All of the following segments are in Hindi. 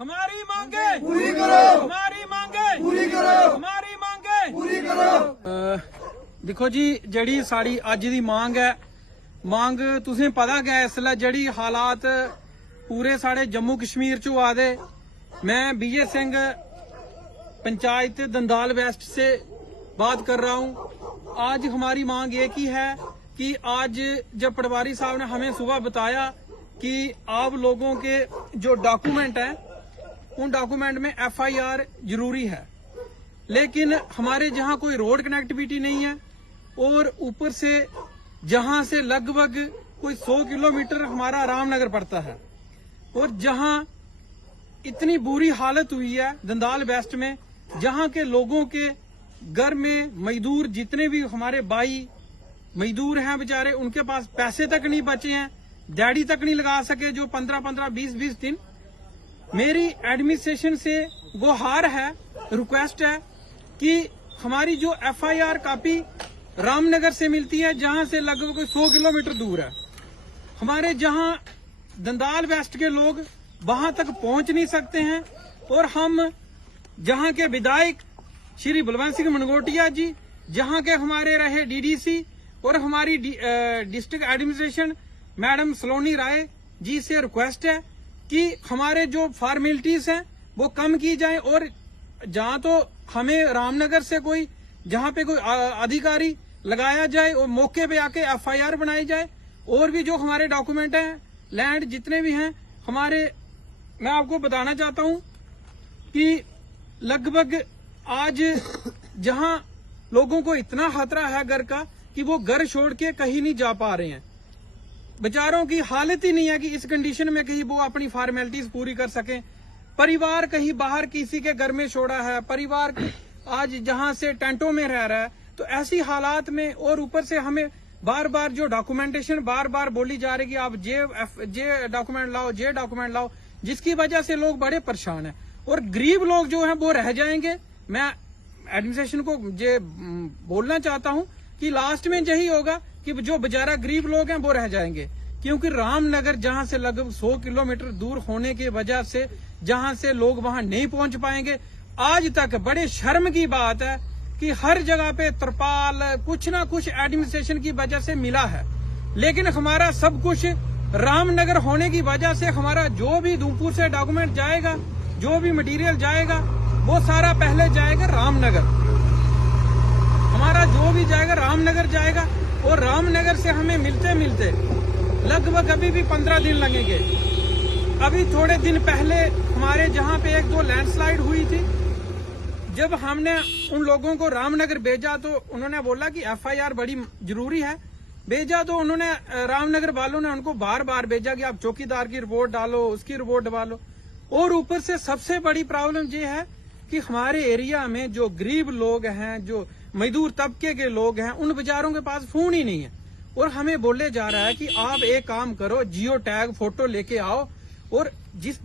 हमारी मांगे पूरी करो, हमारी मांगे पूरी करो, हमारी मांगे पूरी करो। दिक्खो जी जेड़ी साड़ी अज दी मांग है मांग तुसें पता गै इसलै जेड़ी हालात पूरे साढ़े जम्मू कश्मीर च हुआ दे। मैं विजय सिंह पंचायत दंदाल वेस्ट से बात कर रहा हूं। आज हमारी मांग एक ही है कि आज जब पटवारी साहब ने हमें सुबह बताया कि आप लोगों के जो डॉक्यूमेंट हैं उन डॉक्यूमेंट में FIR जरूरी है, लेकिन हमारे जहां कोई रोड कनेक्टिविटी नहीं है और ऊपर से जहां से लगभग कोई 100 किलोमीटर हमारा रामनगर पड़ता है और जहां इतनी बुरी हालत हुई है दंदाल वेस्ट में, जहां के लोगों के घर में मजदूर जितने भी हमारे भाई मजदूर हैं बेचारे, उनके पास पैसे तक नहीं बचे हैं, दिहाड़ी तक नहीं लगा सके जो 15-15 20-20 दिन। मेरी एडमिनिस्ट्रेशन से गुहार है, रिक्वेस्ट है कि हमारी जो FIR कॉपी रामनगर से मिलती है जहां से लगभग कोई 100 किलोमीटर दूर है, हमारे जहां दंदाल वेस्ट के लोग वहां तक पहुंच नहीं सकते हैं और हम जहां के विधायक श्री बलवंत सिंह मनगोटिया जी, जहां के हमारे रहे DDC और हमारी डिस्ट्रिक्ट एडमिनिस्ट्रेशन मैडम सलोनी राय जी से रिक्वेस्ट है कि हमारे जो फॉर्मेलिटीज हैं वो कम की जाए और जहां तो हमें रामनगर से कोई जहां पे कोई अधिकारी लगाया जाए और मौके पे आके FIR बनाई जाए। और भी जो हमारे डॉक्यूमेंट हैं लैंड जितने भी हैं हमारे, मैं आपको बताना चाहता हूं कि लगभग आज जहां लोगों को इतना खतरा है घर का कि वो घर छोड़ के कहीं नहीं जा पा रहे हैं, बेचारों की हालत ही नहीं है कि इस कंडीशन में कहीं वो अपनी फॉर्मेलिटीज पूरी कर सकें। परिवार कहीं बाहर किसी के घर में छोड़ा है, परिवार आज जहां से टेंटों में रह रहा है, तो ऐसी हालात में और ऊपर से हमें बार बार जो डॉक्यूमेंटेशन बार बार बोली जा रही है कि आप जे डॉक्यूमेंट लाओ, जे डॉक्यूमेंट लाओ, जिसकी वजह से लोग बड़े परेशान हैं और गरीब लोग जो हैं वो रह जाएंगे। मैं एडमिनिस्ट्रेशन को ये बोलना चाहता हूं कि लास्ट में यही होगा कि जो बेचारा गरीब लोग हैं वो रह जाएंगे, क्योंकि रामनगर जहां से लगभग 100 किलोमीटर दूर होने की वजह से जहां से लोग वहां नहीं पहुंच पाएंगे। आज तक बड़े शर्म की बात है कि हर जगह पे तरपाल कुछ ना कुछ एडमिनिस्ट्रेशन की वजह से मिला है, लेकिन हमारा सब कुछ रामनगर होने की वजह से हमारा जो भी धूमपुर से डॉक्यूमेंट जाएगा, जो भी मटेरियल जाएगा, वो सारा पहले जाएगा रामनगर। हमारा जो भी जाएगा रामनगर जाएगा और रामनगर से हमें मिलते मिलते लगभग अभी भी 15 दिन लगेंगे। अभी थोड़े दिन पहले हमारे जहां पे 1-2 लैंडस्लाइड हुई थी, जब हमने उन लोगों को रामनगर भेजा तो उन्होंने बोला कि FIR बड़ी जरूरी है, भेजा तो उन्होंने रामनगर वालों ने उनको बार बार भेजा कि आप चौकीदार की रिपोर्ट डालो, उसकी रिपोर्ट डालो। और ऊपर से सबसे बड़ी प्रॉब्लम ये है कि हमारे एरिया में जो गरीब लोग हैं, जो मजदूर तबके के लोग हैं, उन बेचारों के पास फोन ही नहीं है और हमें बोले जा रहा है कि आप एक काम करो, जियो टैग फोटो लेके आओ, और जिस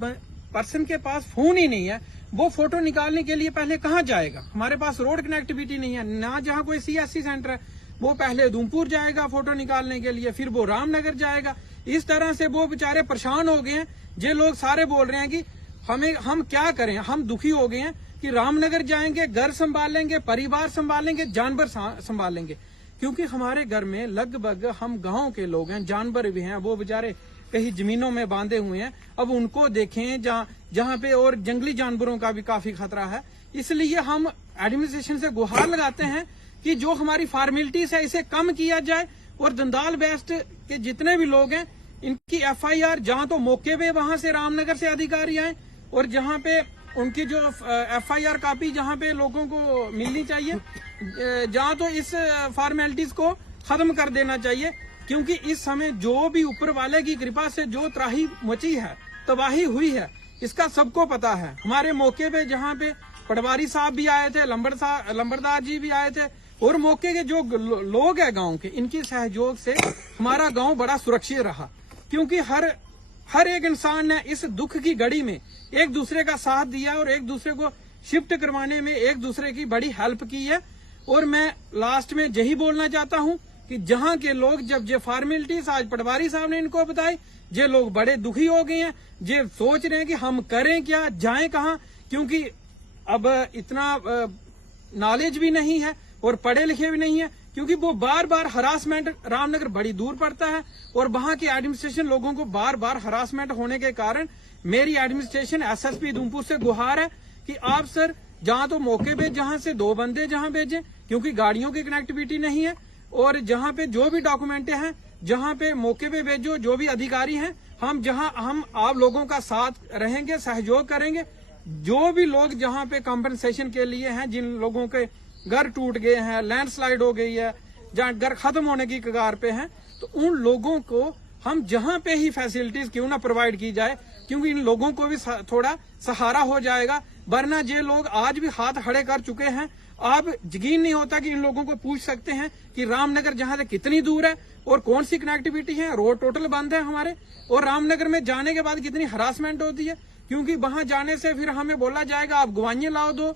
पर्सन के पास फोन ही नहीं है वो फोटो निकालने के लिए पहले कहाँ जाएगा? हमारे पास रोड कनेक्टिविटी नहीं है, ना जहाँ कोई CSC सेंटर है, वो पहले उधमपुर जाएगा फोटो निकालने के लिए, फिर वो रामनगर जाएगा। इस तरह से वो बेचारे परेशान हो गए हैं। ये लोग सारे बोल रहे हैं कि हम क्या करें, हम दुखी हो गए हैं कि रामनगर जाएंगे, घर संभालेंगे, परिवार संभालेंगे, जानवर संभालेंगे, क्योंकि हमारे घर में लगभग हम गांव के लोग हैं, जानवर भी हैं, वो बेचारे कहीं जमीनों में बांधे हुए हैं। अब उनको देखें जहां पे और जंगली जानवरों का भी काफी खतरा है। इसलिए हम एडमिनिस्ट्रेशन से गुहार लगाते हैं कि जो हमारी फॉर्मेलिटीज है इसे कम किया जाए और दंदाल वेस्ट के जितने भी लोग हैं इनकी FIR जहां तो मौके पे वहां से रामनगर से अधिकारी आए और जहां पे उनकी जो FIR कॉपी जहां पे लोगों को मिलनी चाहिए, जहां तो इस फॉर्मेलिटीज को खत्म कर देना चाहिए, क्योंकि इस समय जो भी ऊपर वाले की कृपा से जो त्राही मची है, तबाही हुई है, इसका सबको पता है। हमारे मौके पे जहां पे पटवारी साहब भी आए थे, लंबरदार जी भी आए थे और मौके के जो लोग हैं गांव के, इनके सहयोग से हमारा गांव बड़ा सुरक्षित रहा, क्योंकि हर एक इंसान ने इस दुख की घड़ी में एक दूसरे का साथ दिया और एक दूसरे को शिफ्ट करवाने में एक दूसरे की बड़ी हेल्प की है। और मैं लास्ट में यही बोलना चाहता हूं कि जहां के लोग जब ये फॉर्मेलिटीज आज पटवारी साहब ने इनको बताई, ये लोग बड़े दुखी हो गए हैं, ये सोच रहे हैं कि हम करें क्या, जाएं कहां, क्योंकि अब इतना नॉलेज भी नहीं है और पढ़े लिखे भी नहीं है, क्योंकि वो बार बार हरासमेंट, रामनगर बड़ी दूर पड़ता है और वहां की एडमिनिस्ट्रेशन लोगों को बार बार हरासमेंट होने के कारण मेरी एडमिनिस्ट्रेशन एसएसपी उधमपुर से गुहार है कि आप सर जहां तो मौके पे जहां से 2 बंदे जहां भेजें, क्योंकि गाड़ियों की कनेक्टिविटी नहीं है, और जहां पे जो भी डॉक्यूमेंटें हैं जहां पे मौके पे भेजो, जो भी अधिकारी हैं, हम आप लोगों का साथ रहेंगे, सहयोग करेंगे। जो भी लोग जहां पे कंपनसेशन के लिए हैं, जिन लोगों के घर टूट गए हैं, लैंडस्लाइड हो गई है, जहां घर खत्म होने की कगार पे हैं, तो उन लोगों को हम जहां पे ही फैसिलिटीज क्यों ना प्रोवाइड की जाए, क्योंकि इन लोगों को भी थोड़ा सहारा हो जाएगा। वरना ये लोग आज भी हाथ खड़े कर चुके हैं। आप यकीन नहीं होता कि इन लोगों को पूछ सकते हैं कि रामनगर जहां से कितनी दूर है और कौन सी कनेक्टिविटी है, रोड टोटल बंद है हमारे, और रामनगर में जाने के बाद कितनी हरासमेंट होती है, क्योंकि वहां जाने से फिर हमें बोला जाएगा आप गवाहियां लाओ, दो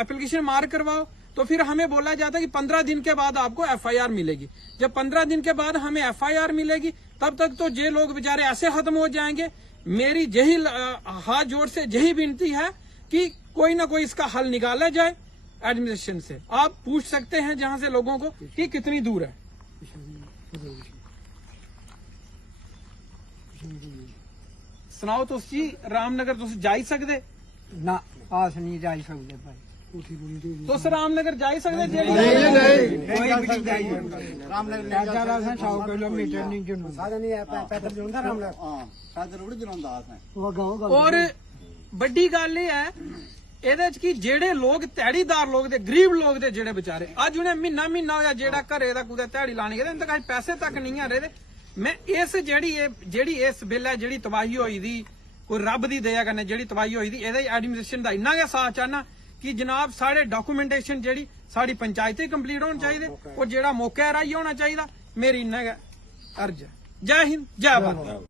एप्लीकेशन मार्क करवाओ, तो फिर हमें बोला जाता है कि 15 दिन के बाद आपको एफआईआर मिलेगी। जब 15 दिन के बाद हमें एफआईआर मिलेगी, तब तक तो ये लोग बेचारे ऐसे खत्म हो जाएंगे। मेरी यही हाथ जोड़ से यही विनती है कि कोई ना कोई इसका हल निकाला जाए एडमिनिस्ट्रेशन से। आप पूछ सकते हैं जहां से लोगों को कि कितनी दूर है। सुनाओ तो जी, रामनगर तुम जा ही सकते ना, अस नहीं जाई सकते भाई। तुस रामनगर जा ही सकते? रामनगर 100 किलोमीटर नहीं जुनू और बड़ी गल यह है ਇਹਦੇ ਚ ਕਿ ਜਿਹੜੇ ਲੋਕ ਦਿਹਾੜੀਦਾਰ ਲੋਕ ਦੇ ਗਰੀਬ ਲੋਕ ਦੇ ਜਿਹੜੇ ਵਿਚਾਰੇ ਅੱਜ ਉਹਨੇ ਮਹੀਨਾ ਹੋਇਆ ਜਿਹੜਾ ਘਰੇ ਦਾ ਕੁਦੇ ਦਿਹਾੜੀ ਲਾਣੇ ਗਏ ਇਹਨਾਂ ਤੱਕ ਪੈਸੇ ਤੱਕ ਨਹੀਂ ਆ ਰਹੇ। ਮੈਂ ਇਸ ਜਿਹੜੀ ਇਸ ਬਿੱਲ ਹੈ ਜਿਹੜੀ ਤਬਾਹੀ ਹੋਈ ਦੀ, ਕੋਈ ਰੱਬ ਦੀ ਦਇਆ ਕਰਨੇ ਜਿਹੜੀ ਤਬਾਹੀ ਹੋਈ ਦੀ, ਇਹਦੇ ਐਡਮਿਨਿਸਟ੍ਰੇਸ਼ਨ ਦਾ ਇੰਨਾ ਕੁ ਸਾਥ ਚਾਹਨਾ ਕਿ ਜਨਾਬ ਸਾਡੇ ਡਾਕੂਮੈਂਟੇਸ਼ਨ ਜਿਹੜੀ ਸਾਡੀ ਪੰਚਾਇਤ ਹੀ ਕੰਪਲੀਟ ਹੋਣੀ ਚਾਹੀਦੇ, ਉਹ ਜਿਹੜਾ ਮੌਕਾ ਰਾਈ ਹੋਣਾ ਚਾਹੀਦਾ। ਮੇਰੀ ਇੰਨਾ ਕੁ ਅਰਜ਼ ਹੈ। ਜੈ ਹਿੰਦ, ਜੈ ਭਾਰਤ।